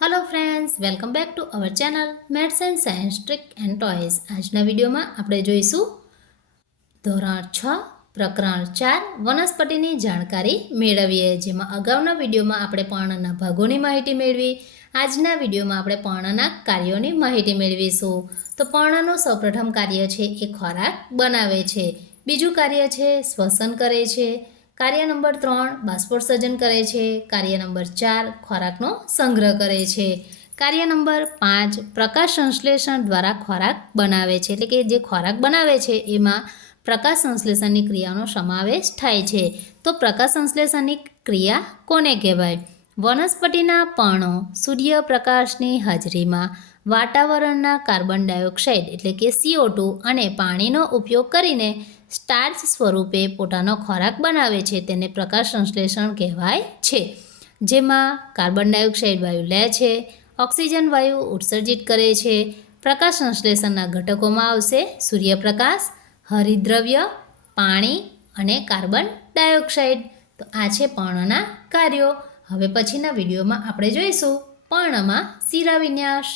Hello friends, welcome back to our channel maths and science trick and toys. आजना video में આપણે જોઈશું ધોરણ 6 પ્રકરણ 4 વનસ્પતિની જાણકારી મેળવીએ। જેમાં અગાઉના વિડિયોમાં આપણે પર્ણના ભાગોની માહિતી મેળવી। આજના વિડિયોમાં આપણે પર્ણના કાર્યોની માહિતી મેળવીશું। તો પર્ણનું સૌપ્રથમ કાર્ય છે એ ખોરાક બનાવે છે, બીજું કાર્ય છે શ્વસન કરે છે, कार्य नंबर 3 बाष्पोत्सर्जन करे छे, कार्य नंबर 4 खोराकनो संग्रह करे छे, कार्य नंबर 5 प्रकाश संश्लेषण द्वारा खोराक बनावे छे। एटले के जे खोराक बनावे छे एमां प्रकाश संश्लेषणनी क्रियानो समावेश थाय छे। तो प्रकाश संश्लेषणनी क्रिया कोने कहेवाय? वनस्पतिना पर्णो सूर्यप्रकाशनी हाजरीमां वातावरणना कार्बन डायोक्साइड एटले के CO2 अने पाणीनो उपयोग करीने स्टार्च स्वरूपे पोतानो खोराक बनावे छे, तेने प्रकाश संश्लेषण कहेवाय छे। जेमां कार्बन डायोक्साइड वायु ले छे, ऑक्सिजन वायु उत्सर्जित करे छे। प्रकाश संश्लेषणना घटकोमां आवशे सूर्यप्रकाश, हरितद्रव्य, पाणी अने कार्बन डायोक्साइड। तो आ छे पर्णना कार्यो। हवे पछीना विडियोमां आपणे जोईशुं पर्णमां शिराविन्यास।